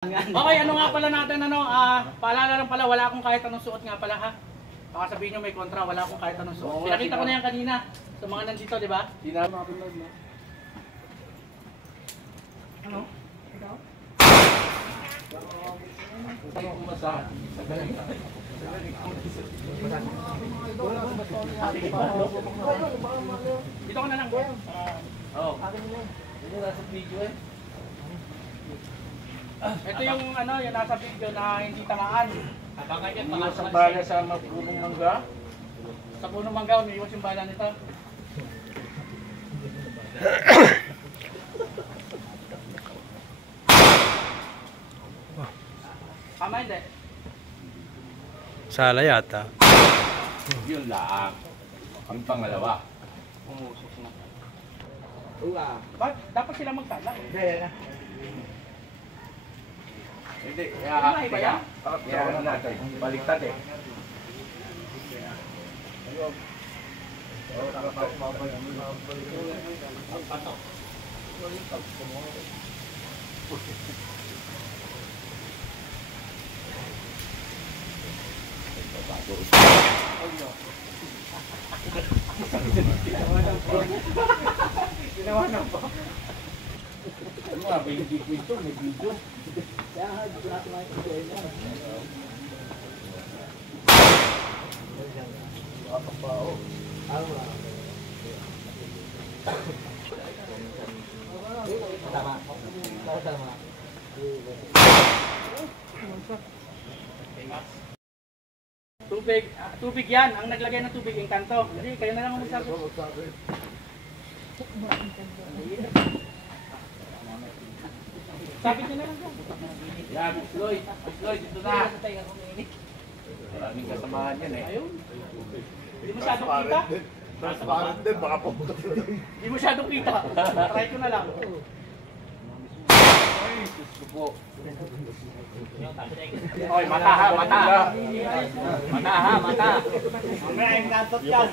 Okay, ano nga pala natin, paalala lang pala, wala akong kahit anong suot nga pala ha. Baka sabihin nyo may kontra, wala akong kahit anong suot. Pinakita ko na yan kanina sa mga nandito, di ba? Ano? Ikaw? Dito ko na lang. Oo. Dito nasa video eh. Ito yung yung nasa video na hindi tangaan. Umiwas ang bala sa punong mangga. Sa punong mangga, umiwas yung bala nito. Tama hindi? Sala yata. Yun lang. Ang pangalawa. Umusok na. Ba't dapat sila magtala? Hindi, kaya natin. Baliktad eh. Ginawa na po. Ano nga, may video, may video. Kaya nga, dito natin makikita na. Tama. Tama. Tubig yan. Ang naglagay ng tubig, yung kanto. Hindi, kayo na lang ang magsasabi. Sabi nyo na lang dyan. Yan, Miss Lloyd, dito na. Maraming kasamahan yan eh. Ayun. Hindi masyadong kita. Transparent din, baka pumunta. Hindi masyadong kita. Try ko na lang. Ay, gusto po. Oy, mata ha, mata. Mata ha, mata. Mamaya yung natot yan.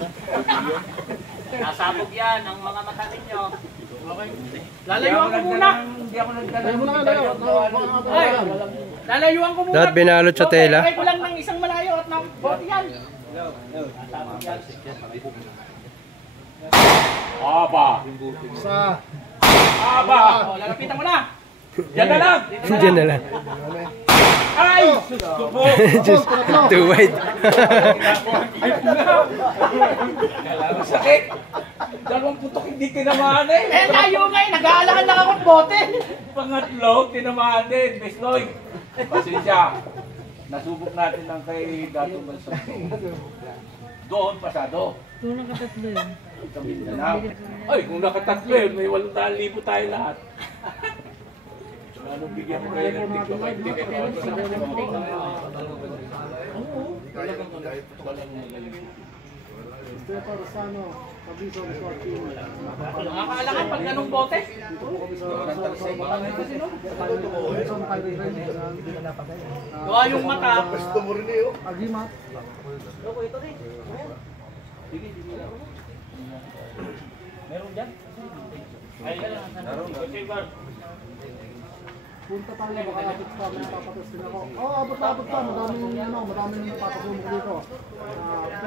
Nasabog yan ang mga mata ninyo. Okay. Lalayuan ko muna. Hindi ako nagdala ng video. Ay, lalayuan ko muna. Dapat binalot sa tela. Try ko lang ng isang malayo at ng bote yan. Aba. Aba. Lalapitan mo na. Yan na lang. Diyan na lang. Ay! Gusto po. Just too wide. Sakit. Dalawang putok hindi tinamaan eh. Layo nga eh. Nag-aalakan lang ako ng bote. Pangatlo, tinamaan din. Miss Lloyd. Pasensya. Nasubok natin ng kay Dato Balsam. Doon, pasado. Doon nakatatlo yun. Ay, kung nakatatlo yun, may 800,000 tayo lahat. Anong bigyan mo kayo ng tiglo? Nakakaalangan pag ganung bote. Gawa yung mata. Gusto mo rin eh. Agimat. Meron dyan? Ay, meron. Punta tayo, baka abot pa, may papatos din ako. Abot pa, madaming papasulong ko dito.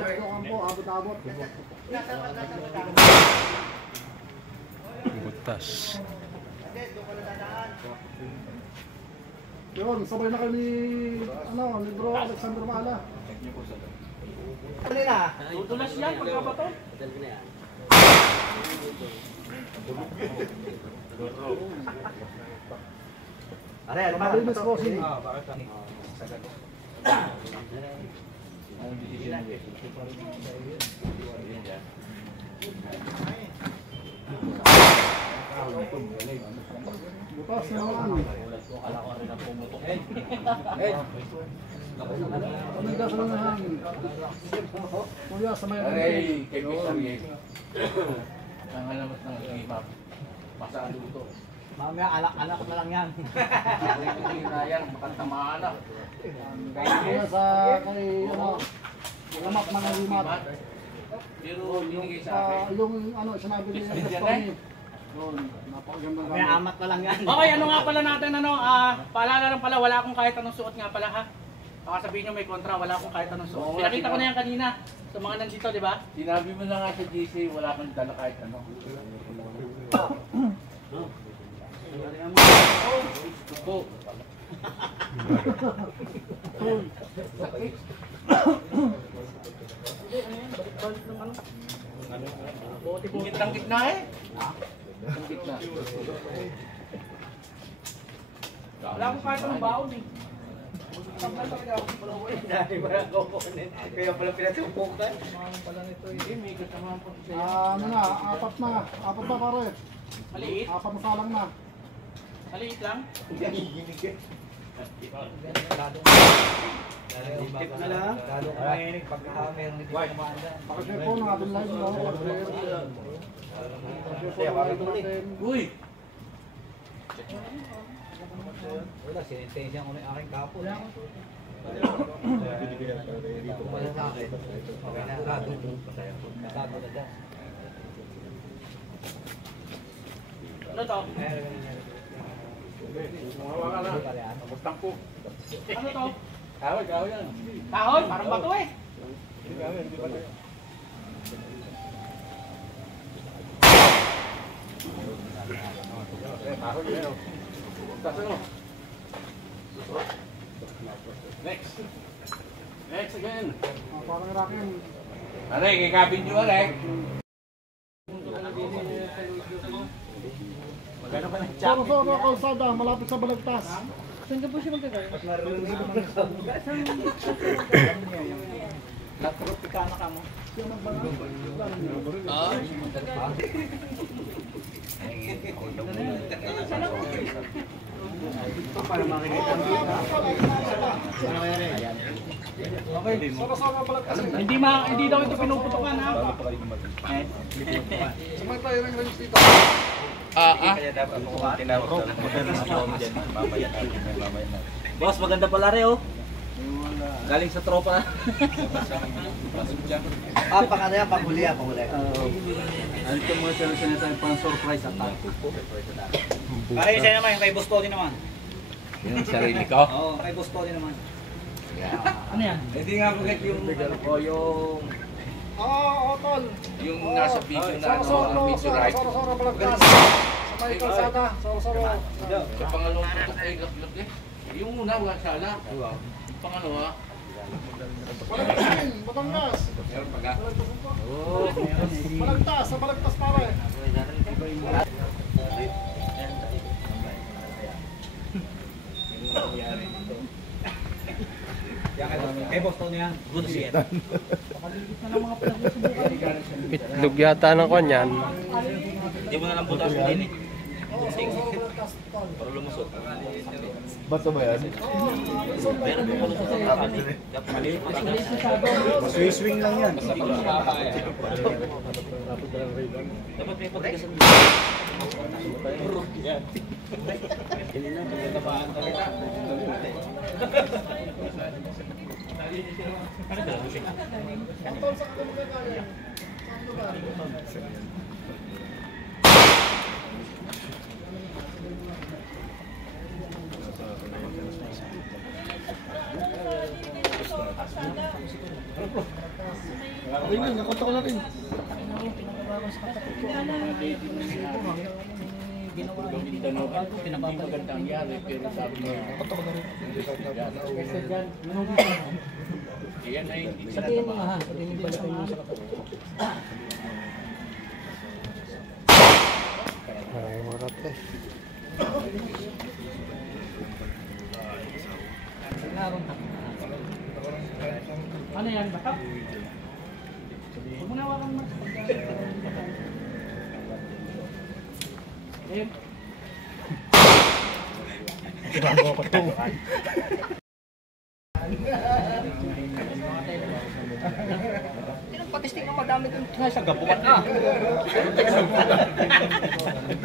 Pagkakaan po, abot. Butas. Yun, sabay na kami, ni Bro Alexander Maala. Tutulas yan pagkabato. Malinis ko si. Butas na naman. Pamigas na ng hangin. Kuya, sa may Ay, kay Miss Ariel. Nangalamat ng imam. Masalo ito. Mamaya, anak na lang yan. Hindi na yan, makatamaan na. Kaya sa kay, lamat mga limat. Pero binigay sa akin. Yung sinabi niya Yan sa Tony. Yun, napakaganda May amat na lang yan. Okay, ano nga pala natin, paalala lang pala, wala akong kahit anong suot nga pala ha. Baka sabihin nyo may kontra, wala akong kahit anong suot. Pinakita ko na yan kanina sa mga nandito, di ba? Sinabi mo na nga sa GC, wala kang dala kahit ano. Po. Ang gitna eh. Ang gitna. Wala akong kahit anong baon eh. Kaya pala pinasubukan. Ano na, apat na pare. Maliit? Apat na salang na. Maliit lang? Tip na lang. Lalo ka mahinig pagka meron nito kumanda. Pakasyepon ng ating live no. Uy! Wala, sinintensya ko na yung aking kapo. Wala sa akin. Okay na, kato. Kato na dyan. Ano to? Mahawa ka na. Bustang po. Ano to? Kaway yan. Kahoy? Parang bato eh. Next. Next again. Parang rakin. Aray, kay Kabin nyo, Aray. Soro kalsada, malapit sa Balagtas. Tropicana ka mo. Para makikita mo. Soro Balagtas. Hindi daw ito pinuputukan ha. Sumay tayo ng range dito. Kaya dapat ako tinawag Boss, maganda pala rin oh. Galing sa tropa. Pang ano yan, panghuli yan, panghuli. Ano ito mga sinasabi pang surprise attack? Kaya isa naman, yung kay Boss Tony naman. Yung sarili ko? Oo, kay Boss Tony naman. Ano yan? Hindi nga bakit yung yung Oo, tol. yung nasa video na video right. Soro Balagtas. Sumay kalsada, soro. Sa pangalawang putok ay laklak eh. Yung una wala sala. Yung pangalawa. Balagtas din, Batangas. Meron pag Balagtas, sa Balagtas pare. Kay Boss Tony yan, good to see it. Itlog yata ng kanyan. Hindi mo na lang butas yung dinig. Para lumusot. Bato ba yan? Pero kung malusot ang kapal, dapat maliit pa siya. Swing lang yan. Dapat may patigas ang Ringin, nakonta ko na rin. Pinapapagandang yari pero sabi niya. Iyan ay hindi sa tama. Ay, marat eh. Ano yan? Batak? Huwag mo nawakan mo. Eh, patisting ang madami kong sa gabukan ka.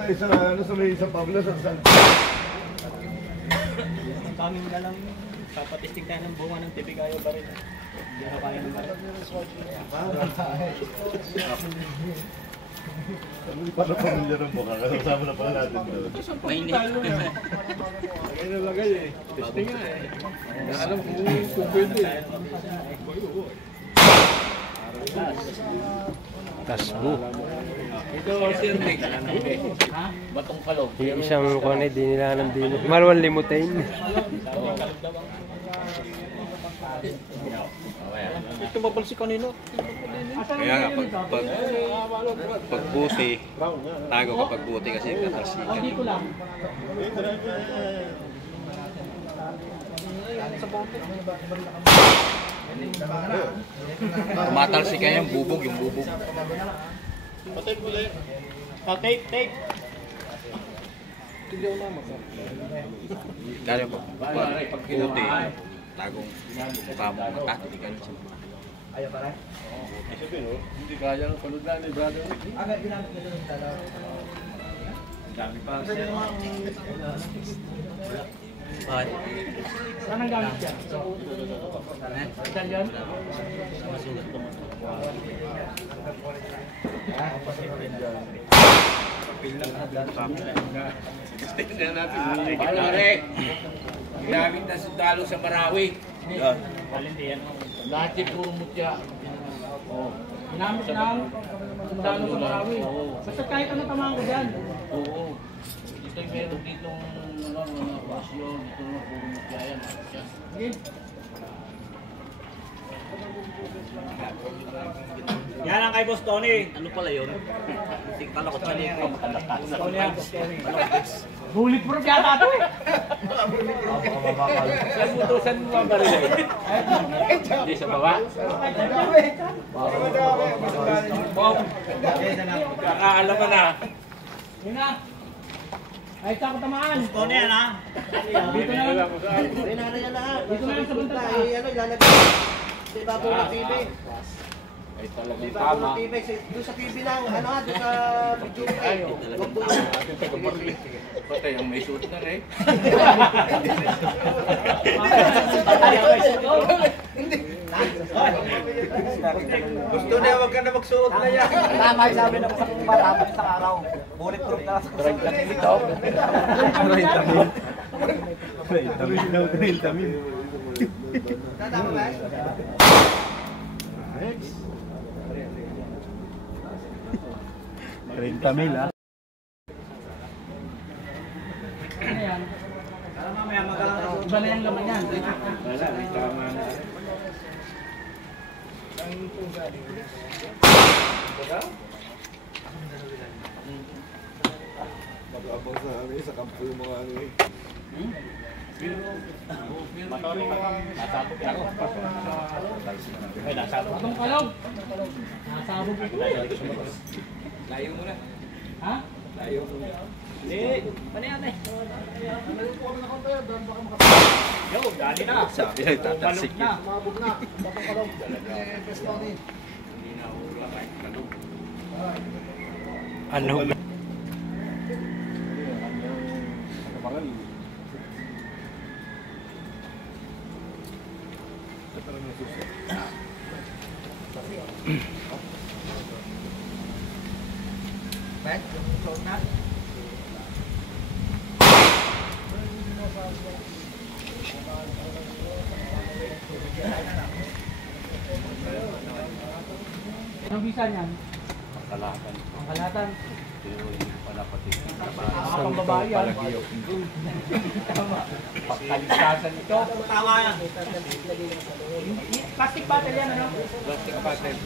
Isa ano sa may isang Pablo sa San. Ang kaming na lang, papatisting tayo ng bunga ng tibigayo ba rin. Hindi na kaya naman. Para pamilya ng buka, kasama na pala natin doon. Mainit. Ayun na lagay eh. Testing nga eh. Alam kung pwede eh. Tasbo. Ito, Sir Rick. Batong kalog. Yung isang kuwan ay dinilanan din. Malwan limutain. Ito mabal si kanino. Kaya nga, pag buti, tago kapag buti kasi katalsikan. Dito lang. Tumatalsikan yung bubog, yung bubog. Tape. Kaya pag buti, tagong mukha mo matatikan siya. Hindi kaya ng panudan ni brother. Dami pa. Saan ang gamit yan? Saan yun? Pare, ginamit na sundalo sa Marawi. Lahat yung puro mutya. Ginamit ng sundalo sa Marawi. Basta kahit ano tamaan ko dyan. Oo. Ito yung meron ditong mga pasyon, dito na puro mutya yan. Sige. Yan ang kay Boss Tony. Ano pala yun? Tingnan ko siya nito. Bulletproof yata ito eh. Saan mo ito? Saan mo mabaril eh? Hindi sa baba? Bom! Kakaalam mo na. Yun na. Ay, saan ko tamaan? Tony yan ha? Dito na lang. Dito na lang sa bantay. Ay talagang tama. Doon sa TV lang, ano ha, doon sa video kayo. Ating taga-Marlis. Patay ang may suit na rin. Gusto niya, wag ka na magsuot na yan. Tama yung sabi ng isang matapos isang araw. Bulletproof na sa Tama ba? Ano yan? Para mamaya magalang na Iba na yung laman yan. Wala, may tama na. Mag-abang sa amin, sa kampo yung mga ano eh. Itong kalog. Nasabog ito. Layo mo na. Ha? Layo mo na. Ano yan eh? Sabi na, tatalsik yun. Mabog na. Batong kalong. Boss Tony. Ano? Anong visa niyan? Kalahatan. Ang kalatan. Pero hindi pala pati. Pang babae yan. Kaligtasan ito. Tama yan. Plastic bottle yan, ano? Plastic pattern.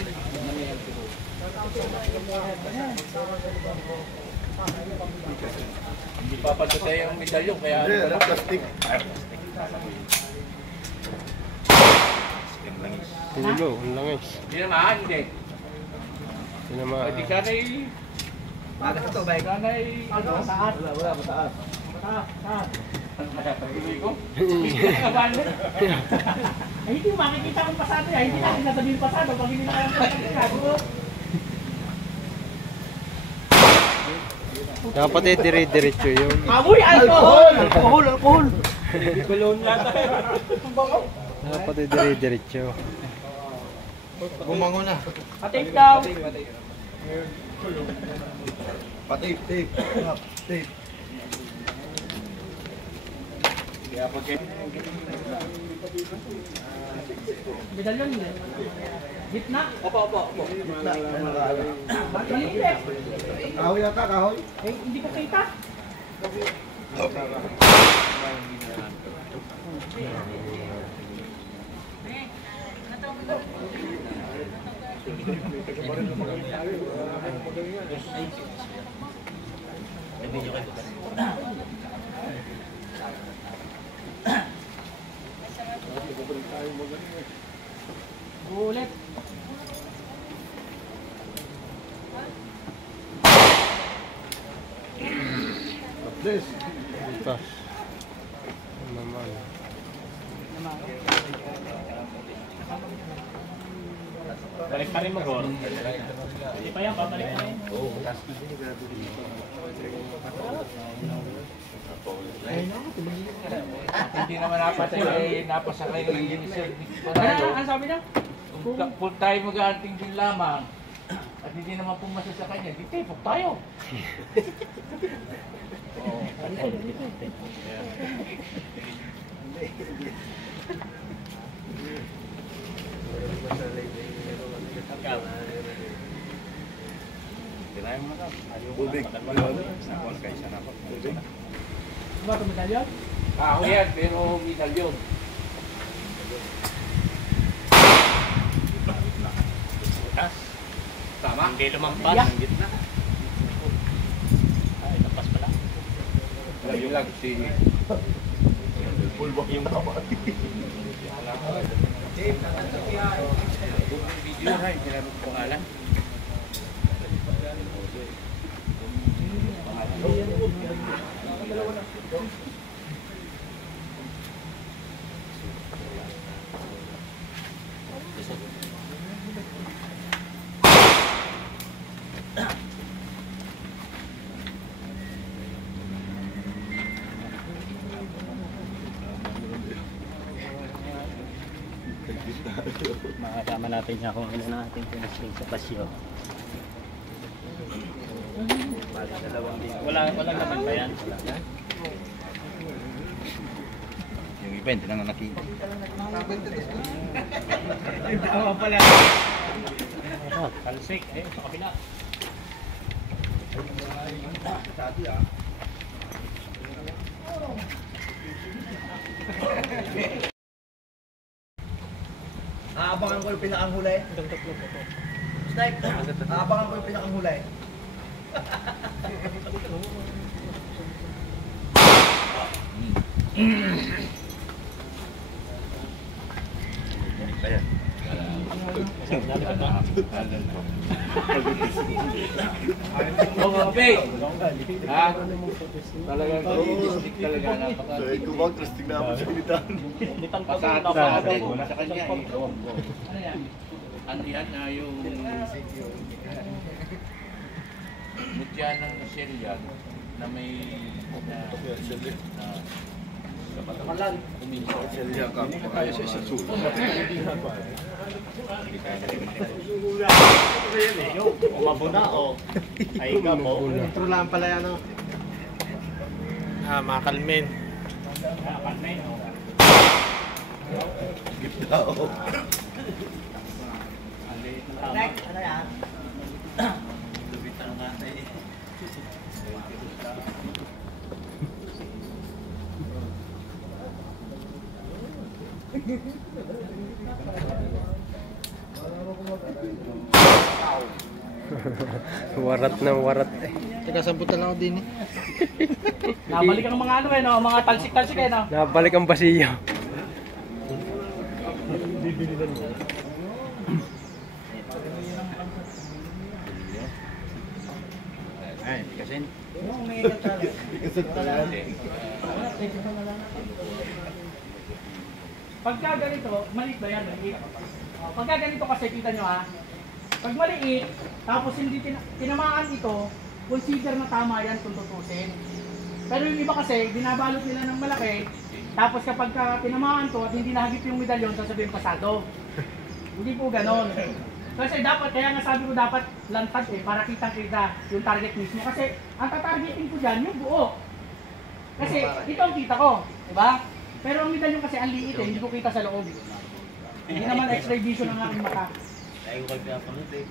Hindi papatutay ang medalyon kaya Hindi, ano, plastic. Tulo, ang langis. Hindi naman, hindi. Tinama. Hindi ka na Magas ito, bike. Ano? Taas. Wala, mataas. Taas. Tuloy ko. Kabahan mo. Ay, hindi mo makikita kung pasado yan. Hindi natin nasabihin pasado pag hindi na kayang pasado. Dapat eh, dire-diretso yun. Amoy alcohol! Alcohol! Dapat eh, dire-diretso. Gumango na. Patake daw. Patip, tape. Tape. Kaya pag Medalyon yun. Gitna. Opo. Maliit. Kahoy yata, kahoy. Eh, hindi ko kita. Ulit. This. Butas. Ano naman. Balik pa rin mag-or. Hindi pa yan, babalik pa rin. hindi naman napasin eh, napasakay ng service pa Ano, tayo. ano sabi niya? Kung tayo mag-aanting din lamang, at hindi naman pumasa sa kanya, di tipok tayo. Tirahin mo na. Tubig. Nakon kayo sa napag. Tubig. Ba ito medalyon? Ako yan, pero medalyon. Butas. Tama. Hindi lumampas. Yeah. Ang gitna. Ay, lampas pala. Laglag si... Yung tama. Video ha, kinarap ko pangalan. Makakama natin siya kung ano natin pinasling sa pasyo. Wala naman ba yan? Yung iba, hindi na nakita. Tama pala. Kalsik, sa kabila. Aabangan ko yung pinakang hulay. Snipe, aabangan ko yung pinakang hulay. Ayan. Oh, kape! Ha? Talagang district talaga. Pasado sa kanya eh. Ano yan? Ano yan na yung... Mutya ng shell yan na may... Umabuna o ay ka mo. Intro lang pala yan, no? Mga kalmen. Kalmen o. Snipe, ano yan? Warat ng warat eh. Teka, samputan lang ako din eh. Nabalik ang mga ano eh, no? Mga talsik-talsik eh, no? Nabalik ang basiyo. Ay, kasi Pagka ganito, maliit ba yan? Maliit. Pagka ganito kasi, kita nyo ha, pag maliit, tapos hindi tinamaan ito, consider na tama yan kung tutusin. Pero yung iba kasi, binabalot nila ng malaki, tapos kapag tinamaan to at hindi nahagip yung medalyon, sasabihin pasado. Hindi po ganon. Kasi dapat, kaya nga sabi ko dapat lantad eh, para kitang-kita yung target mismo. Kasi ang tatargeting ko dyan, yung buo. Kasi ito ang kita ko, diba? Pero ang medalyon kasi ang liit eh, hindi ko kita sa loob. Hindi naman X-ray vision ang aking mata. Tayo ko pinapanood eh.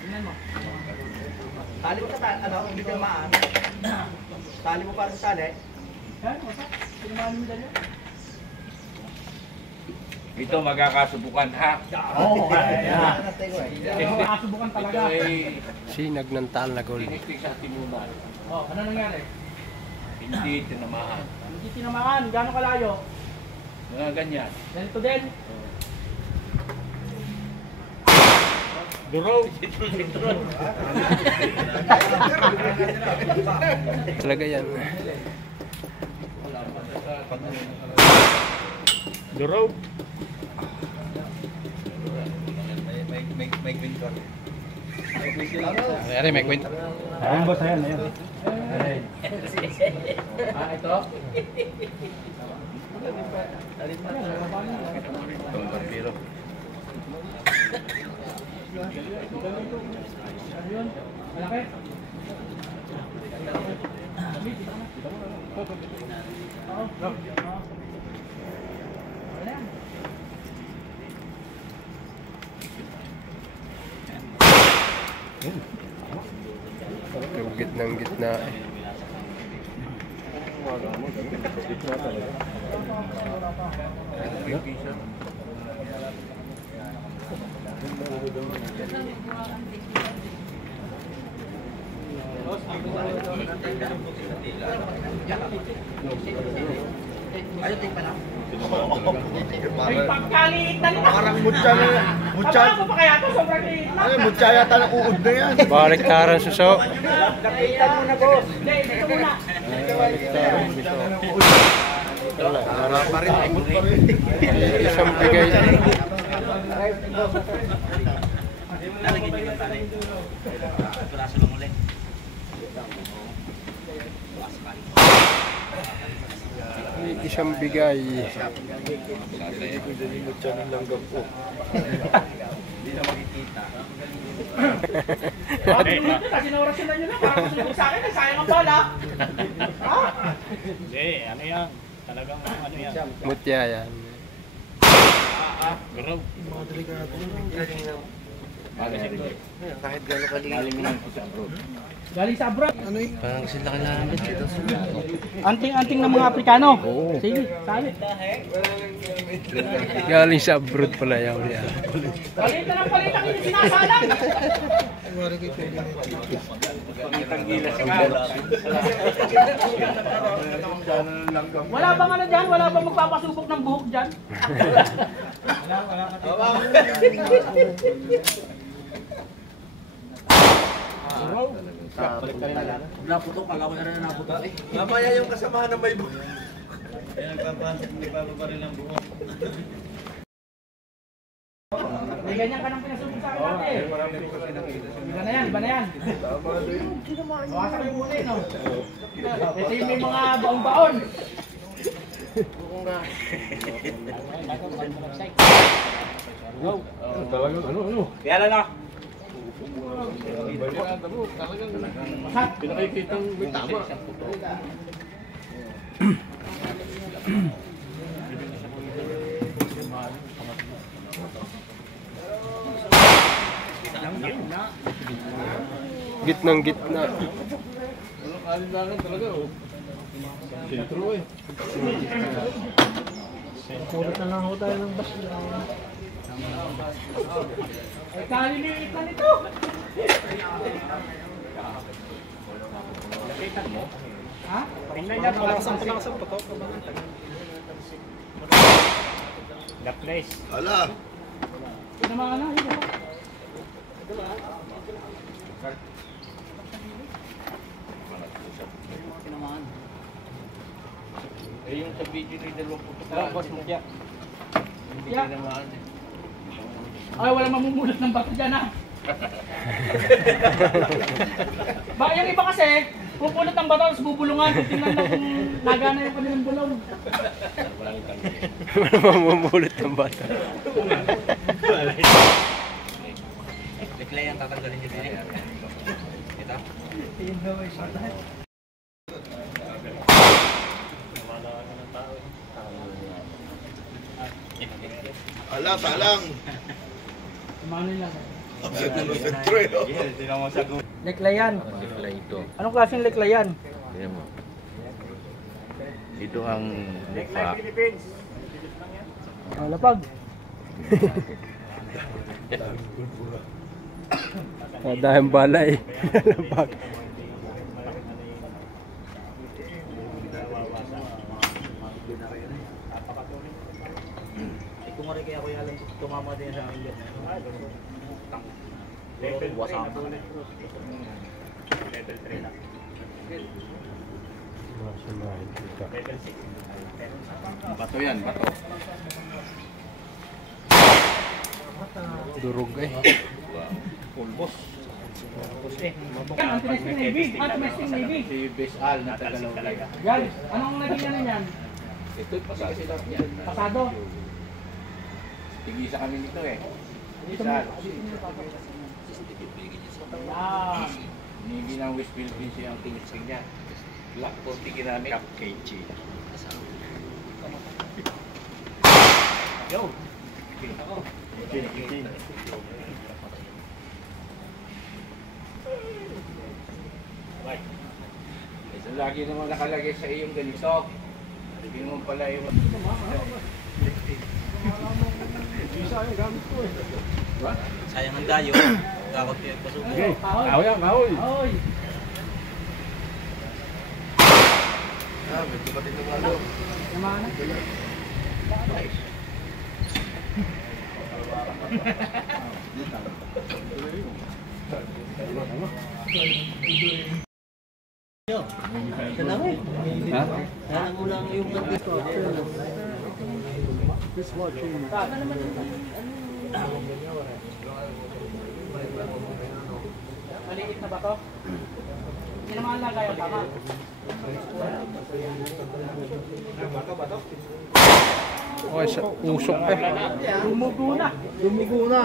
Tingnan mo. Tali mo ka, ano, hindi ka maan. Tali mo parang tali. Yan, wasa. Sinamahan yung medalyon. Ito magkakasubukan ha. Oo, makasubukan talaga. Ito ay Sinag ng na gol. tinistik sa timunan. Oh, ano nangyari? Hindi tinamaan. Hindi tinamaan, gano'ng kalayo? Mga ganyan. Ganito din. Duraw. Talaga yan. Duraw. May green card. Mayari, may kwento. Ah, ito? Itong barbero. Ano yun? Malaki? Oo. Wala yan. Yung gitnang gitna eh. Ayaw, take pa lang. Ay, pagkaliit na nila. Parang mutya na. Kapag ko pa kaya ito, sobrang liit na. Ay, mutya yata ng uod na yan. Baliktaran suso. Lapitan mo na, boss. Hindi, ito muna. Para pa rin, ikot pa rin. Isang bigay. Lalagyan niyo yung tali. Piraso lang ulit. Isang bigay. Hindi na makikita. Sabi nyo natin, kasi naorasyonan nyo na. Parang gusto sa akin, sayang ang bala. Ha? Hindi, ano yan? Talagang ano yan? Mutya yan. Duraw. Kahit gano'n kalina. Galing sa abroad. Parang sila kailangan dito. Anting-anting ng mga Aprikano. Sige, sabi. Galing sa abroad pala yan. Palitan ng palitan yung sinasalang. Wala bang ano dyan? Wala bang magpapasubok ng buhok dyan? Naputok, kala ko na naputok eh. Mamaya yung kasamahan ng may buhay. Kaya nagpapabaril ng buhok. May ganyan ka nang pinasubok sa akin dati. Iba na yan, iba na yan. Bawasan ko yung muli, no? Ito yung may mga baon-baon. Talagang ano? Kaya lang na. Pinakikitang may tama. Gitnang gitna. Walang alinlangan talaga oh. Sentro eh. Pulot na lang ho tayo ng bas. Ay, kaliliit na nito. Ha? Tingnan niya, palakasang pa to. The place. Ala. Ito mga ano, ito. Eh yung sa video ni dalawang putok lang. Boss mo siya. Hindi Yeah. tinamaan eh. Ay, walang mamumulot ng bato dyan, ha? Ba, yung iba kasi, Pupulot ang bato, tapos bubulungan. Tingnan lang kung nagana yung kanilang bulong. Mamumulot ng bata. Reklay ang tatanggalin niyo din. Ito. Ala, salang. Kumanin lang. Hindi na mo sa Leklayan. Reklay ito. Anong klaseng leklayan? Tingnan mo. Ito ang lupa. Lapag. Dahil balay. Lapag. Kung nga rin kaya ko yung alam tumama din sa akin. Wasak. Bato yan, bato. Durog eh. Pulbos. Anti-nesting Navy. Anti-nesting Navy. Si Besal na Tagalog. Yan. Anong naging ano yan? Ito pasado sila yan. Pasado. Tigisa kami nito eh. Dito Besal. Ah. Hindi ng West Philippines yung tinising niya. Black po tigil namin. Cap KG. Yo! Ako. So, lagi naman nakalagay sa iyong ganito. Hindi naman pala yung... Sayang ang dayo. Kakot yung pasubo. Ahoy. Ahoy, ahoy. Ahoy. Medyo pati tumalo. Naman. Sana mo lang yung dito. Maliit na ba to? Hindi naman lagay ang tama. Okay, sa usok eh. Lumugo na. Lumigo na.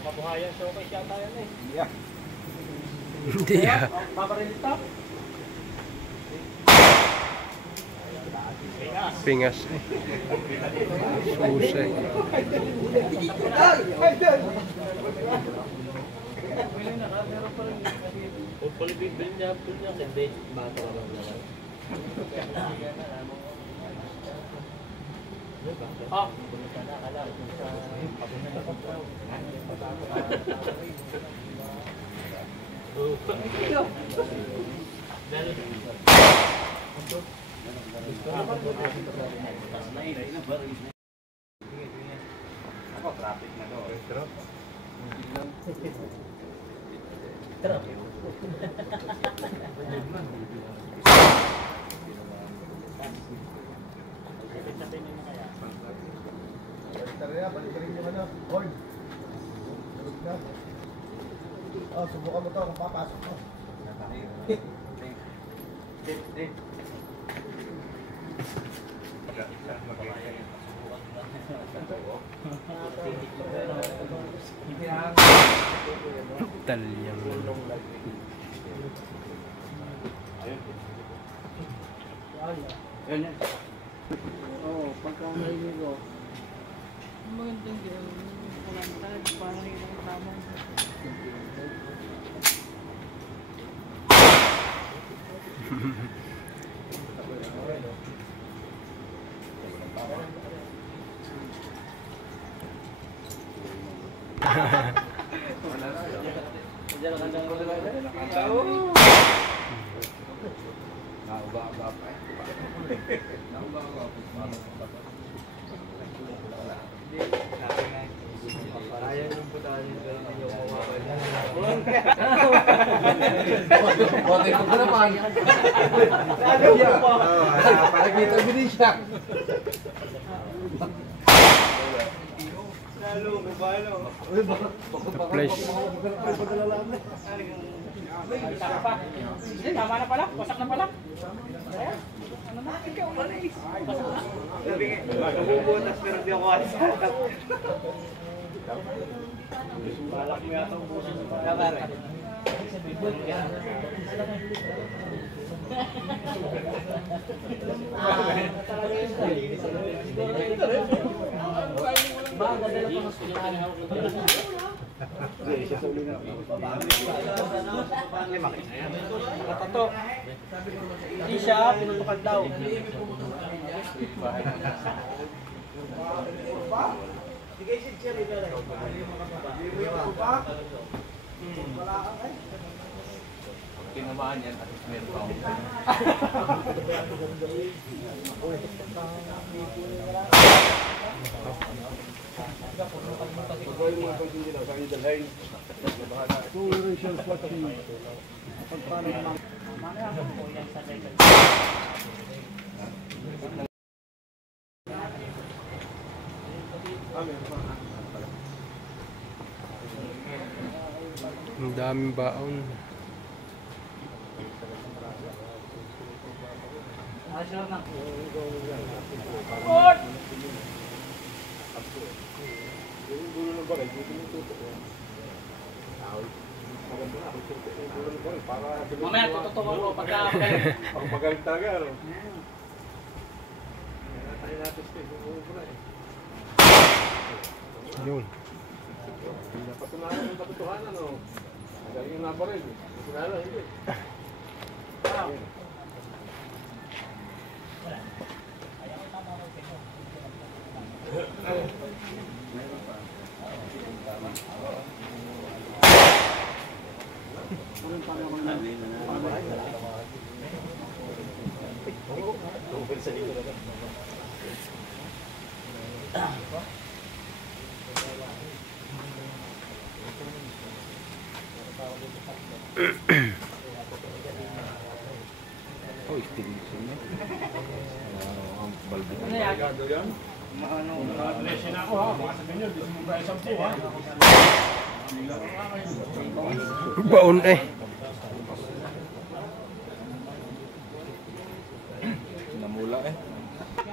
Kabuhayan showcase yata yan eh. Hindi ah. Paparilis to? Pingas eh. Susay. Oh. Ako, traffic na to. Balik-balik yung ano. Hold. Tulog na. Oh, subukan mo to kung papasok mo. Talyang. Yan yan. Oo, pagka naliligo. Magandang kalantad. Parang yun ang tamang. Bote ko naman. Para kita din siya. Place. Tama pa. Hindi, tama na pala. Wasak na pala. Ayan. Ano na? Ikaw, malis. Wasak na. Nabubutas pero di ako alis. Balak mo yata ubusin sa pagkakari. Natato. Hindi siya, pinutukad daw. Pag tinamaan yan, at least meron pa akong Ang daming baon. Mamaya tututukan ko pagka Ang magaling talaga, ano? Yun. Napatunayan yung katotohanan, ano? Magaling yung nabaril. Patunayan, hindi. Oh, extinction niya. Ang balbo. ano yan? Gado yan? Adresin ako ha, baka sabihin nyo, di mo ba 10 ha? Baon eh. Namula eh.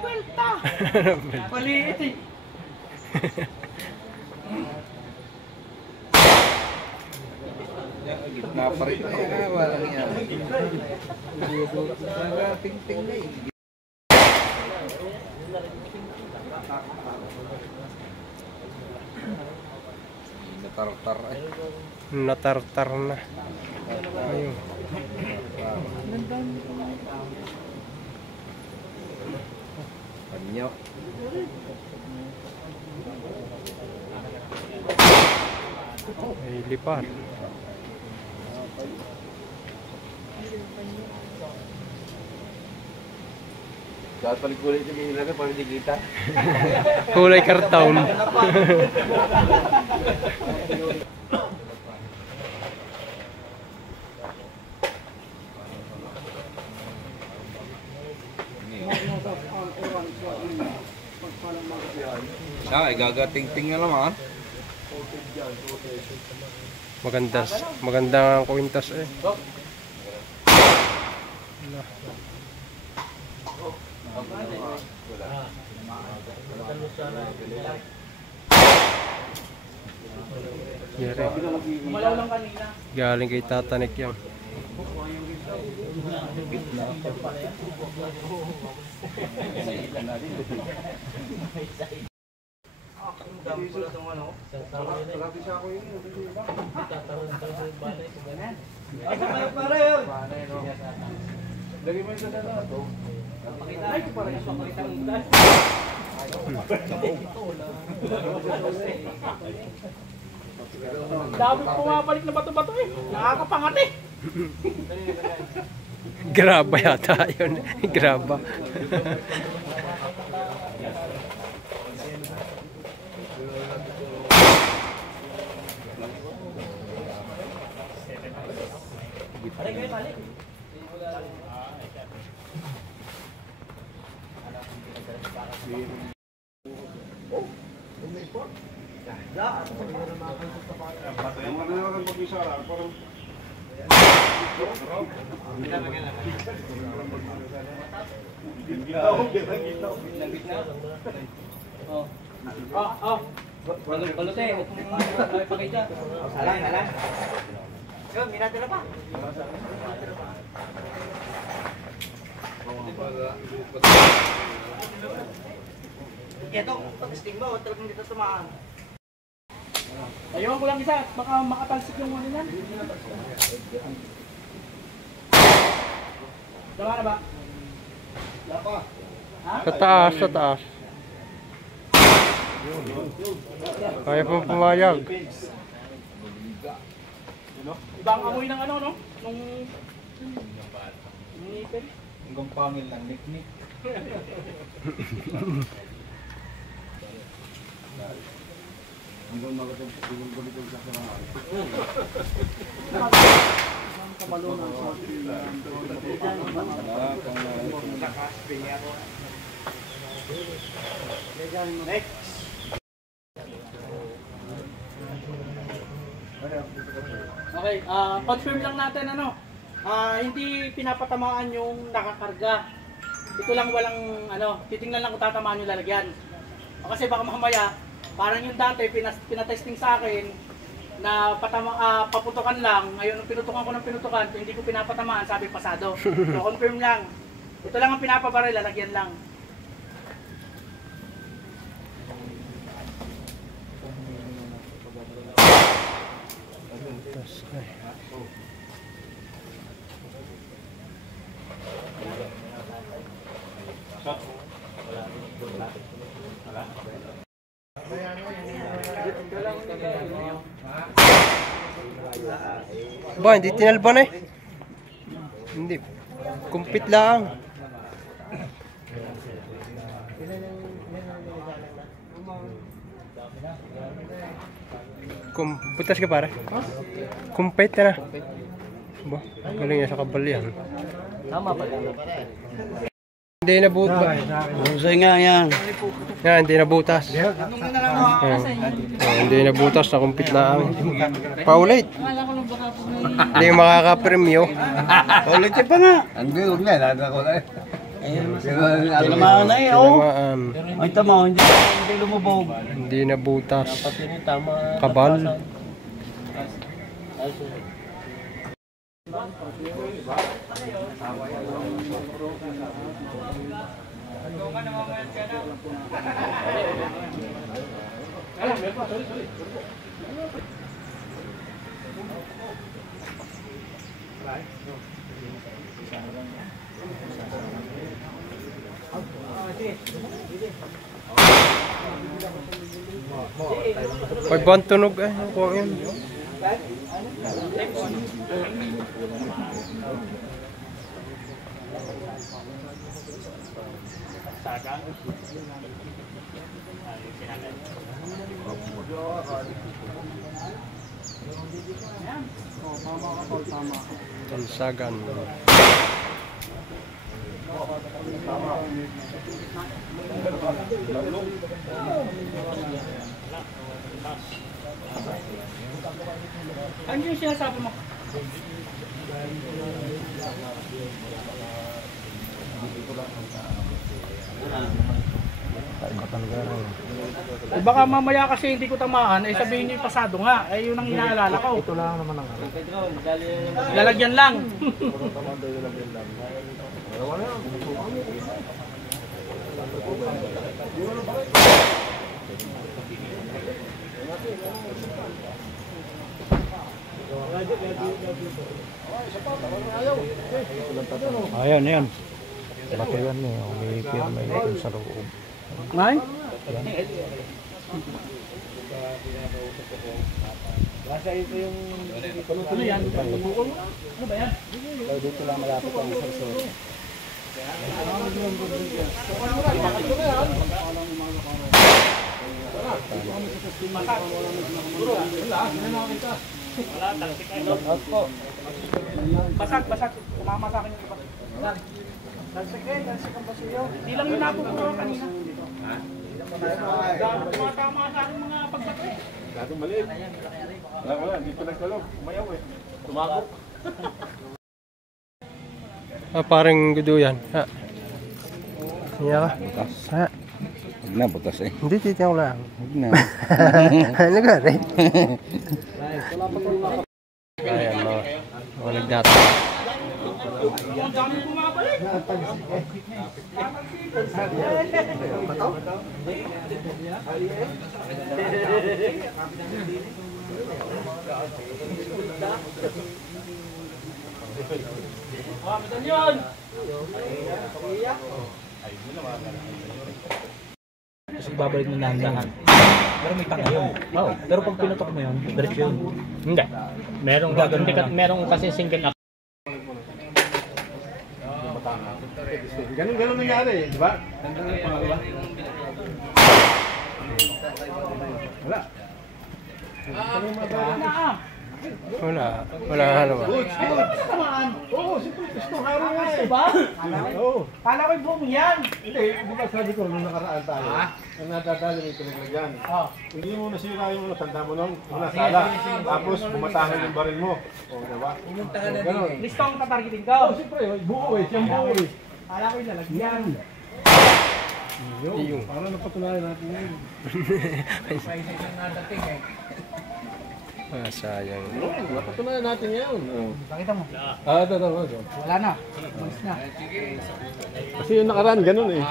Kwenta! Maliit eh. Gitna pa rin. Walang yan. Ting-ting na eh. Natartar eh. Natartar na. Ayun. Panyo. Ay lipat. Dapat paling kulit yung inilaga para hindi kita. Kulay karton. Siya ay gagating-ting na naman. Magandang kwintas eh. Yari. Gumalaw lang kanina. Galing kay Tatanik yan. Lagi mo yung sa dala ito. Ay, parang yung pakita ng ulan. Dami pumabalik na bato-bato eh. Nakakapangat eh. Graba yata yun. Graba. Sara, parang... Balute, pakita. Salang. Yun, minatira pa. Ito, testing mo, talagang dito tumaan. Ayun ko lang isa, baka makatalsik yung ano yan. Tama na ba? Wala pa. Sa taas, sa taas. Kaya pong pumayag. Ibang amoy ng ano, no? Nung... ngipin. Hanggang pangil lang, nik-nik. Hanggang magkatong sa karahan. Next. Okay, confirm lang natin ano. Hindi pinapatamaan yung nakakarga. Ito lang walang ano, titingnan lang kung tatamaan yung lalagyan. Kasi baka mamaya, parang yung dati pinatesting sa akin na paputukan lang. Ngayon nung pinutukan ko ng pinutukan, hindi ko pinapatamaan, sabi pasado. So confirm lang. Ito lang ang pinapabaril, lalagyan lang. Ba, hindi tinalban eh. Hindi. Kumpit lang. Kumpitas ka pare? Kumpit ka na. Ba, galing niya sa kabalian. Tama pa lang. Hindi nabutas. Usay nga yan. Yan, hindi nabutas. Hindi nabutas, nakumpit lang. Paulit. Hindi makaka-premyo. Paulit pa nga. Hindi, huwag na. Nakako na eh. Tinamaan na eh, oh. Tinamaan. Ay, tama, hindi lumubog. Hindi nabutas. Kabal. May buwan tunog eh. Kung yun. Tansagan. Ano yung sinasabi mo? Eh baka mamaya kasi hindi ko tamaan, eh sabihin niyo yung pasado nga, eh yun ang inaalala ko. Ito lang naman ang ano. Lalagyan lang. Ayan, yan. Batayan niya, umipirma ito sa loob. Ay? Ano yan? Ano ba yan? Dito lang malapit ang sarsor. Basag. Kumama sa akin yung iba. Talsik ang basuyo. Hindi lang yung napupuro kanina. Tumatama sa akin mga pagbato eh. Masyadong maliit. Wala, hindi pa nagkalog. Umayaw eh. Tumakot. Parang gudo yan. Ha? Iya ka? Butas. Ha? Huwag na, butas eh. Hindi, titiyang lang. Huwag na. Ano ka rin? Ayan, mga nagdata. Ang dami bumabalik. Bisan yun. Kasi babalik mo na ang lahat. Pero may tanga yun. Oo. Pero pag pinutok mo yun, diretso yun. Hindi. Merong kasi single up. Ganun nangyari, di ba? Wala. Wala ano ba? Oo, siyempre, gusto haro nga eh. Diba? Oo. Kala ko'y buong yan. Hindi, di ba sabi ko nung nakaraan tayo, ang nadadali may pinaglagyan. Hindi mo nasira yung tanda mo nung una sala. Tapos bumatahan yung baril mo. O, diba? Ganon. Listo ang tatargetin ko. Oo, siyempre, buo eh, siyang buo eh. Kala ko'y lalagyan. Yung, para napatunayan natin yun. Sayang. Napatunayan natin yan. Pakita mo. Ito. Wala na. Malis na. Kasi yung nakaraan, ganun eh.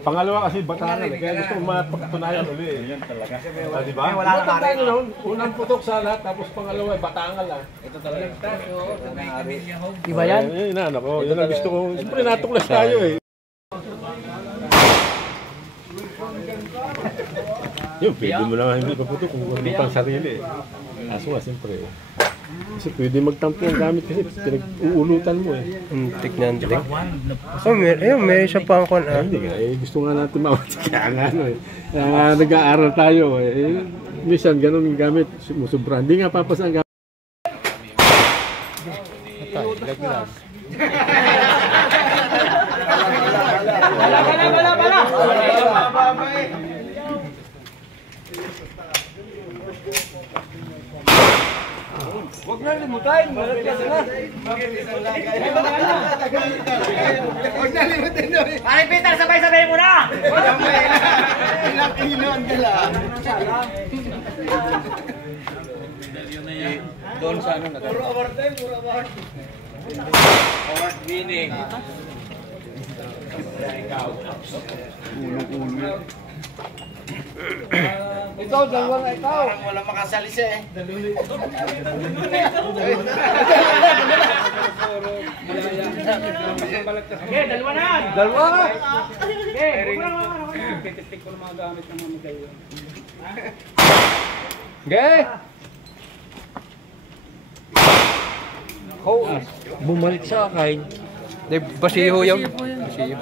Pangalawa kasi batangan eh. Kaya gusto ko mapatunayan uli eh. Yan talaga. Diba? Wala na Matandaan nyo noon, unang putok sa lahat, tapos pangalawa eh, batangan lang. Ito talaga. Iba yan? Yan, inaano ko. Yan ang gusto ko. Siyempre natuklas tayo eh. Yun, pwede mo naman hindi paputok kung ano pang sarili eh. Kaso nga, siyempre eh. Kasi pwede magtampo ang gamit kasi pinag-uulutan mo eh. Tignan. Oh, may isa pa ang kon. Hindi nga, eh, gusto nga natin mawati. Kaya nga ano eh. Nag-aaral tayo eh. Minsan ganun yung gamit, musubra. Hindi nga papasa ang gamit. Laglag. Bala. Huwag na limutan, malagyan na. Huwag na limutan na. Ay, Peter, sabay-sabay mo na! Ilang kilo ang gala. Doon sa ano na. Puro overtime, puro overtime. Award winning. Ikaw, dalawa na ikaw. Parang wala makasalisa eh. Okay, dalawa na. Dalawa na. Okay, Okay. Bumalik sa akin. Di, basiho yun. Basiho.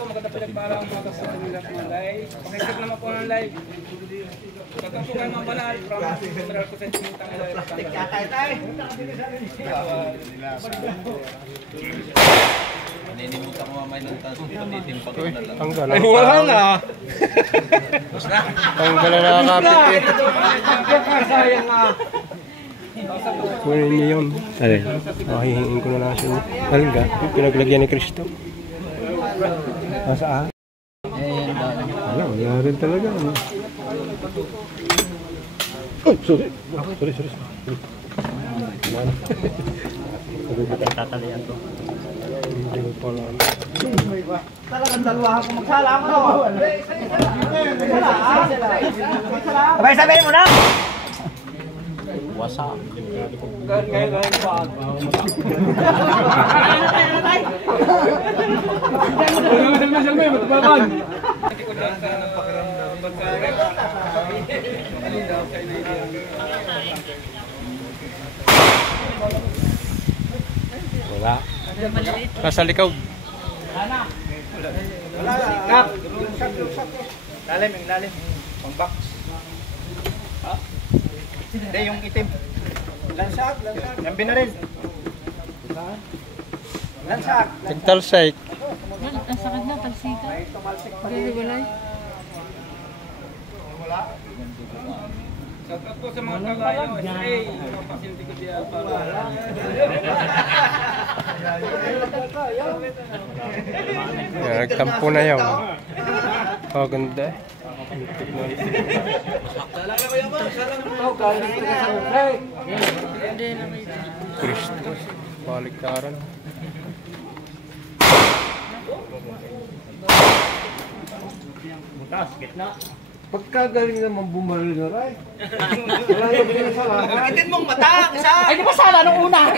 Pakisip naman po ng live. Katampukan ng banal from General Kusentintang Naninimutan ko mamay ng taso dito. Titimpag ko na lang. Tanggal. Ay, wala na. Tanggal na nakakapit eh. Sayang nga. Kunin niyo yun. Alin? Hihingin ko na lang siya. Alin ka? Yung pinaglagyan ni Cristo. Saan? Wala rin talaga. Ano? Oh, sorry. Sorry. Tatalian ko. Hindi ko pala. Talagang dalawa ako magsala ako. Sabay-sabay mo na! Ngayon pa. Wala. Nasa likaw. Kap. Lalim, yung lalim. Pang-box. Hindi, yung itim. Lansak. Yung binaril. Lansak. Nagtalsay. Ang sakit na, pagsika. Gagawalay. Shoutout po sa mga kalayo. Hey, mga pasyente ko diyan para. Nagtampo na yun. Oh, ganda eh. Cristo. Baliktaran. Butas, gitna. Pagkagaling naman bumaril na rin. Wala yung pinasalahan. Itin mong mata, isa! Ay, di ba sala nung una?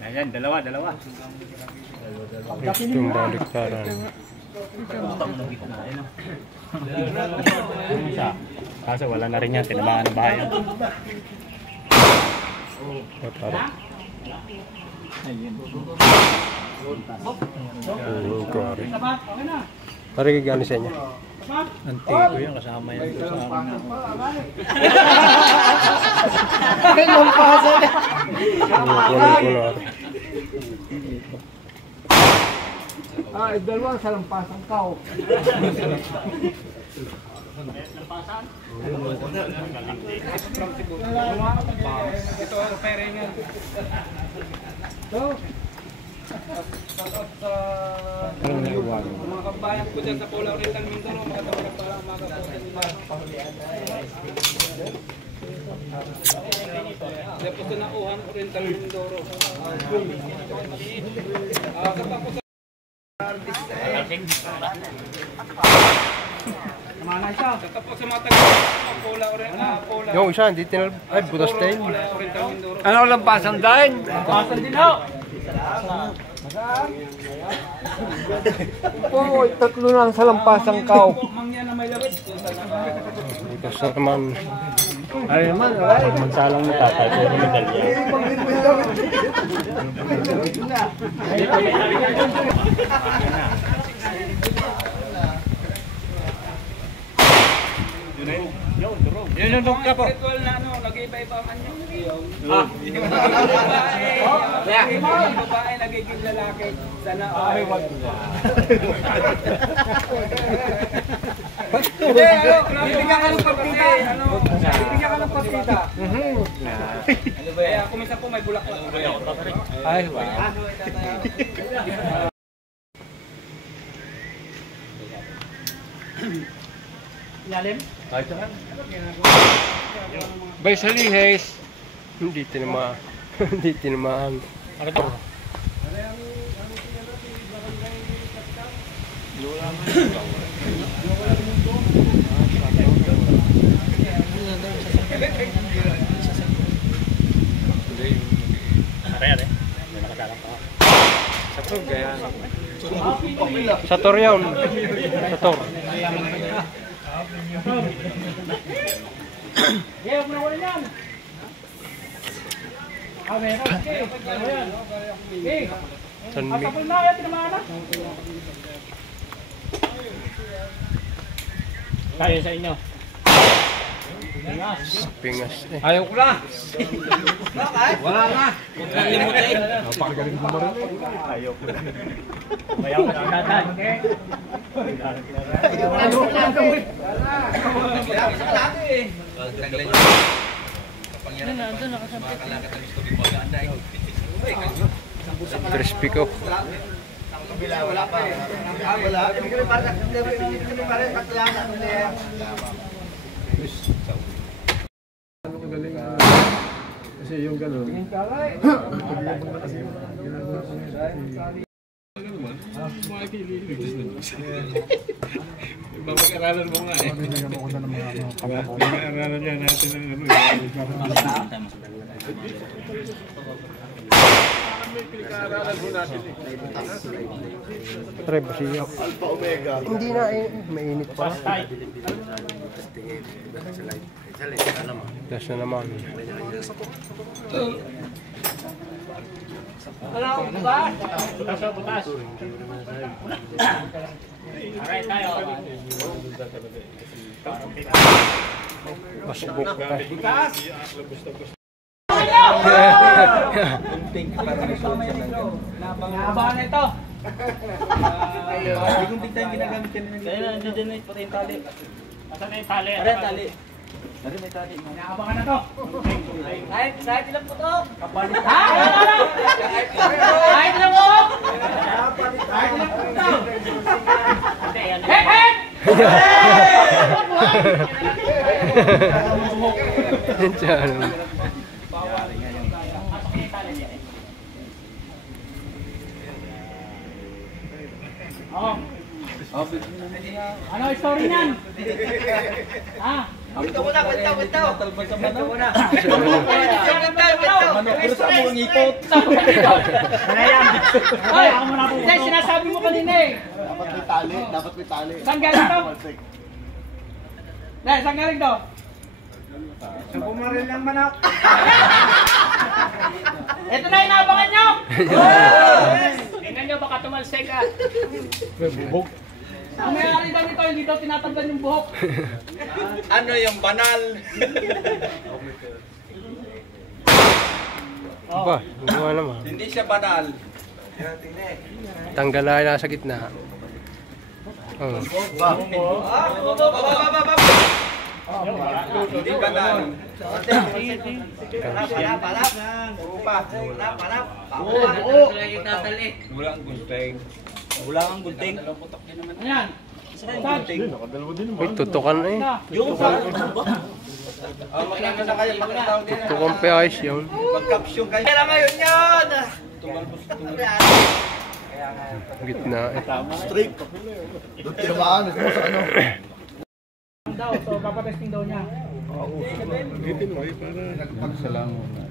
Ayan, dalawa. Itong baliktaran. Kaso wala na rin yan, tinamaan ng bayan. Parang. Oh, grabe. Okay na. Parang gagani sa inyo. Antiko yan, kasama yan sa amin. Kulor-kulor. Dalawang salampasan kao. Ito ang peringan. Shoutout sa mga kabayan ko dyan sa Pula Oriental Mindoro, mga tawag para mga kabayan nila. Dito sa Nauhan Oriental Mindoro. Mana siya. Tapos sa mga taga Pula Oriental Yung isa, hindi tinal... Ay, butas tayo. Oriental Mindoro. Ano lampasan dahil? Pasan din ho. Oo, tatlo na ang salampasan kao. Mangyan na may labit. Butas na naman. Ay naman, ay. Magsalang na tatay, puro medalya. Yun yung ka po. Ritual na ano, nag-iba-iba man yun. Yung babae nagiging lalaki. Sana ay wag na. Hindi, bibigyan ka ng pagkita. Bibigyan ka ng pagkita. Kaya kumisa po may bulaklak. Ay, wow. Ilalim. Bay sa lihes. Hindi tinamaan. Hindi tinamaan. Sa tor yun. Sa tor. Yeah, huwag mo na wala yan. Meron. Okay. Ayan. Okay. Sanmi. Asapul na yan, tinamaan na. Kaya sa inyo. Pingas eh. Ayaw ko na. Wala na. Nalimutin. Napakagaling bumaril. Ayaw ko na. Bayaw ko na tatay. Ano ko lang gawin? Nandun, nakasampit. Crispy ko. Wala pa. Wala. Hindi kami para patlanan. Kasi yung gano'n. Mamag-aralan mo nga eh. Mamag-aralan niya natin ang ano eh. Try ba siya? Alpha Omega. Hindi na eh. Mainit pa. Das na naman. Wala akong butas. Butas. Alright tayo. Masubok ka. Naabangan na ito. Hindi kong bigtay ginagamit yan. Kaya na, donate pati yung tali. Asan na yung tali? Pare, tali. Dari may tali. Inaabangan na to. Kahit ilang puto. Kapalit. Ha? Kahit ilang puto. Kahit ilang puto. Hek! Oh. Ano story niyan? Ha? Kwento muna, kwento. Kwento muna. Gusto mo ang ipot. Ay, ako muna po. Hindi, sinasabi mo kanina eh. Dapat may tali. Saan galing to? Dahil, saan galing to? Sa bumaril ng manok. Ito na inaabangan nyo! Tingnan nyo, baka tumalsik ka. Bubog. Ang may-ari daw nito, hindi daw tinatanggal yung buhok. Ano yung banal? Ba, gumawa naman. Hindi siya banal. Tanggal na nasa gitna. Oh. Hindi banal. Walang gusteng. Wala kang gunting. Ayan. Saan? Nakadalawa din Uy, tutukan eh. Yung sa... Magkano na kayo? Magkano din? Tutukan pa ayos yun. Mag-caption kayo. Kaya ngayon yan! Gitna eh. Straight. Doon tinamaan. Ito sa ano. Daw, so papatesting daw niya. Gitin mo eh, para nagpagsalango na.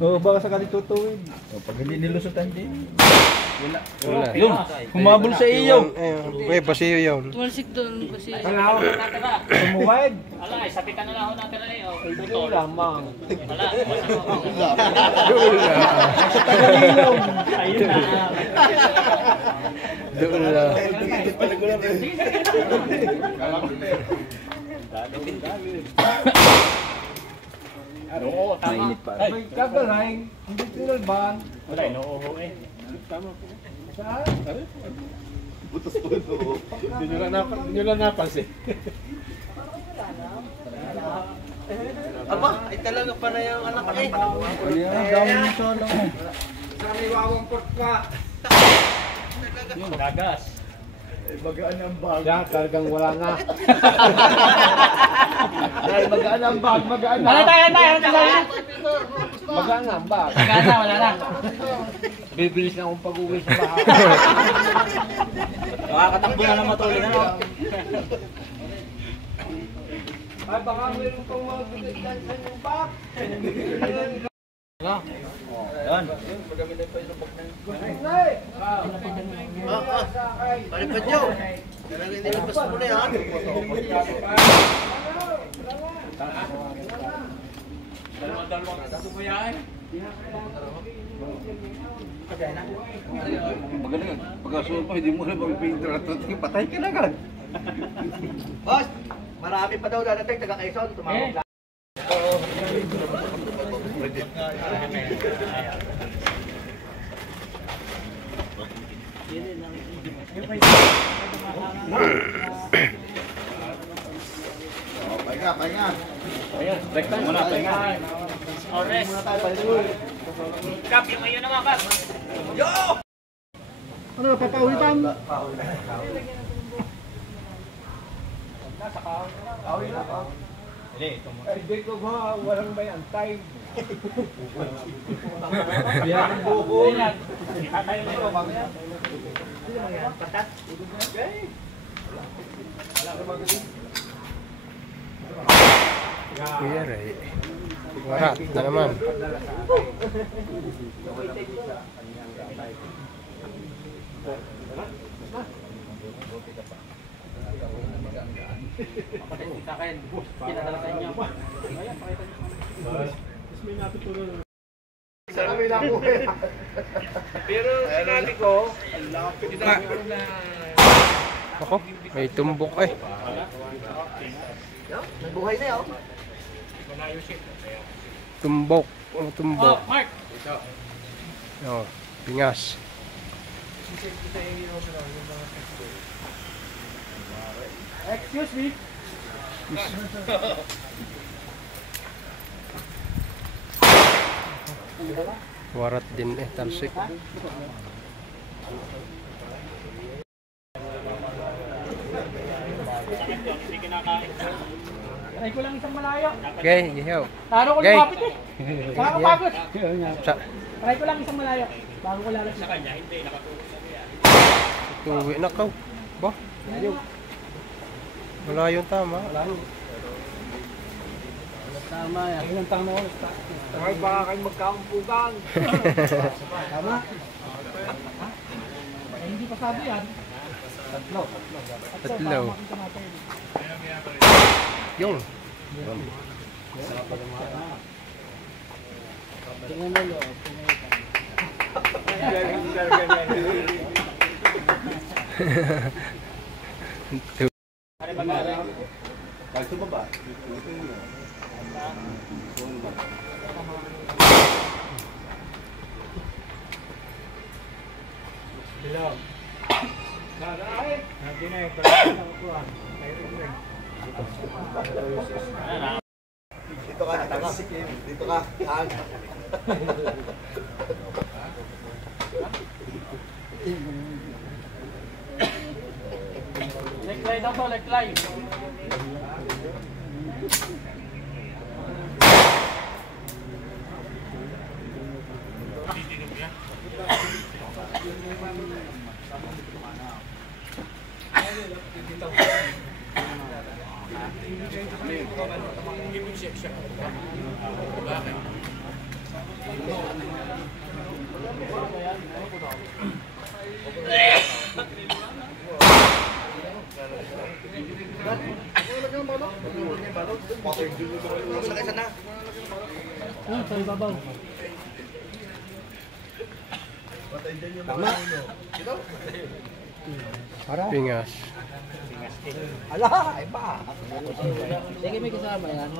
Oo, baka sakali tutuwid. Pag hindi nilusutan din. Wala. Yun, humabol sa iyo. Uy, pasiyo yun. Tumalsik doon kasi. Tumuwid. Ala, sapitan na lang ako natin eh. Ito lamang. Wala. Sa Tagalilong. Ayun na. Doon lang. Oo, tama. Mainit pa. Ay, kagalahin. Hindi tinalban. Wala, inuuho eh. Butos po ito. Hindi nyo lang napansin. Aba, ay talaga pa na yung anak eh. Ano yan? Dami mo solo. Sabi wawang port pa. Yung gagas. Magaan ang bag. Yan, talagang wala nga. Dahil magaan ang bag, magaan na. Ano tayo? Magaan ang bag. Gana, wala na. Bibilis na akong pag-uwi sa bahay. Makakatakbo na ng matuloy na. Ay, baka mayroon pang mga binigyan sa inyong bag. Yan. Palipad nyo. Talaga nilabas mo na yan. Magaling. Pagkasuot mo, hindi mo na mag-painter at patay ka na agad. Boss, marami pa daw dadating taga Quezon. Tumawag lang. Pahinga. Ayan, break time muna. Ores. Kap, yung ngayon naman, Kap. Ano, papaulitan? Hindi ko ba walang may antay. Biyan ang buko. Ayan. Tatay mo ito. Patat. Kuya Ray. Warat na naman. Papatesting sa akin. Pinadala sa inyo. Pero sinabi ko, Ako, may tumbok eh. May buhay na yun. Tumbok. Tumbok. Oh, Mark. Oh, pingas. Excuse me. Warat din talsik. Try ko lang isang malayo. Okay, ihaw. Taro ko Okay. lumapit eh. Nakakapagod. Sa Try ko lang isang malayo. Bago ko lalagyan sa kanya. tuwi na ka. Ba? Wala yung tama. Tama yan. Ilang tama ko. Ay, baka kayo magkaumpugan. Tama. Hindi pa sabi yan. Tatlo. Yung. Dito ka, tanga. Dito ka. Leklay daw to, leklay. Sakay sana. Sa ibabaw. Tama. Pingas. Ala, ay ba? Sige, may kasama yan.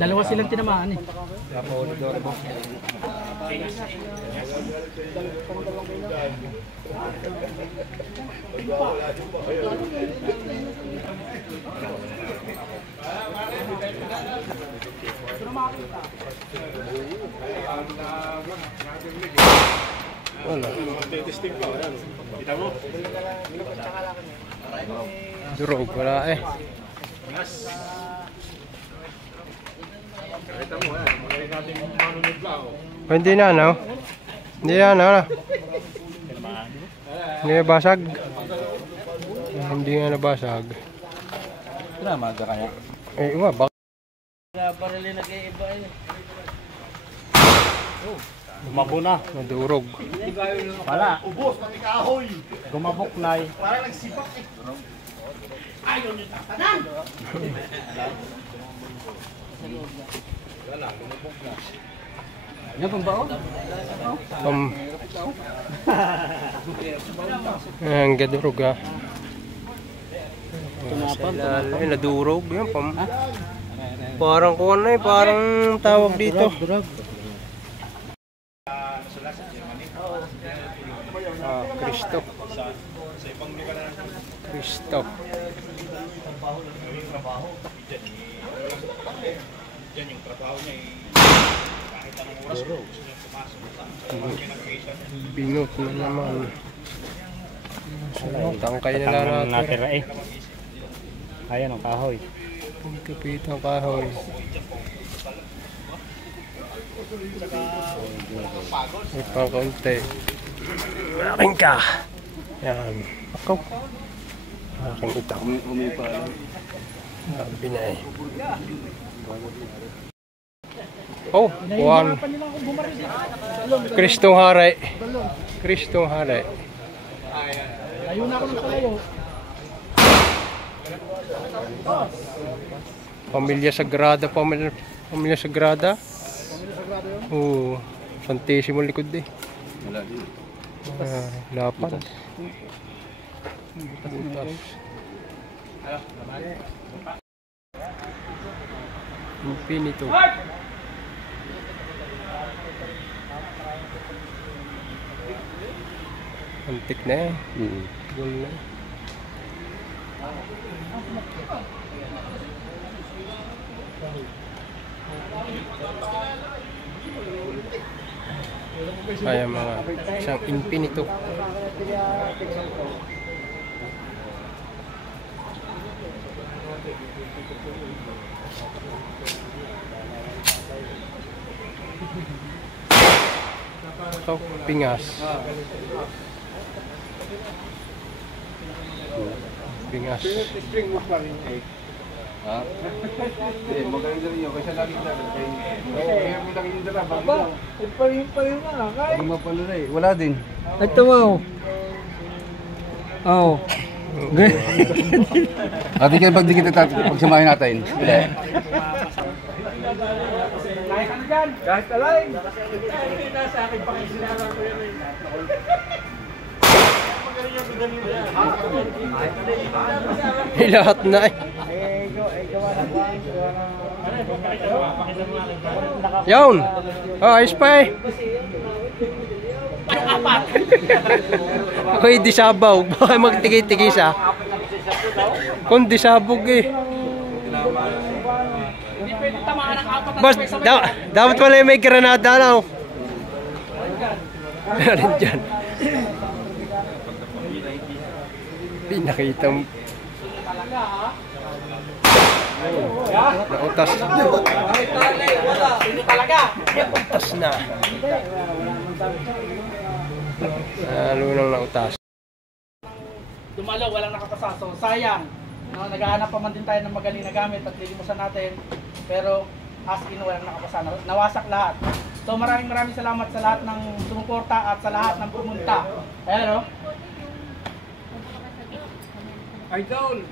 Dalawa silang tinamaan eh. Wala. Testing pa. Kita mo? Durog, wala eh. Kita mo, magaling natin manunod lang. Hindi na, no? Hindi na, no? Hindi na basag. Hindi nga nabasag. Maga kaya. Eh, iwa, bak. Barili nag-iiba eh. Umabo na. Nadurog. Wala. Ubos, pati kahoy. Gumabok na eh. Parang nagsipak eh. Ayaw niyo tatanan. Yan pang baon? Ang gadurog ha. Eh, nadurog yan pam. Parang kuwan na eh, parang tawag dito. Cristo. Cristo. Binot na naman. Tangkay nila natin. Ayan ang kahoy. Kapit ang kahoy. May pang kaunti. Malaking ka. Yan. Ako. Malaking itaw. Sabi na eh. Oh, one. Kristong Haray. Kristong Haray. Layo na ako ng palayo. Pamilya Sagrada, Pamilya Sagrada. Oo, Santissimo likod eh. Lapad. Butas. Infinito. Antik na yan. Gul na. Kaya mga isang infinito. So, pingas. Pingas. Spring mo pa rin eh. Ha? Eh, magaling na rin yun. Kasi laging na rin. Kaya mo laging dala. Bakit? Pa rin na. Kahit. Hindi mapalo na eh. Wala din. Ito mo. Oo. Ate ka pag di kita pagsamahin natin. Hindi. Kahit ano dyan? Kahit alay. Nasa akin pa kayo sinarang ko yan. Lahat na eh. Yun! Oh, ayos pa eh. Hoy, di sabaw. Baka magtigi-tigis ah. Kung di sabog eh. Hindi pwede tamaan ng apat na Boss, sabay-sabay. dapat wala yung may granada na oh. Meron dyan. Di nakita mo. Talaga ha? Nautas. Hindi talaga. Nautas na. Lalo nang nautas. Dumalaw, walang nakapasa. So, sayang. No, naghahanap pa man din tayo ng magaling na gamit at lilimusan natin. Pero, as in, walang nakapasa. Nawasak lahat. So, maraming salamat sa lahat ng sumuporta at sa lahat ng pumunta. Ayan, no? Idol.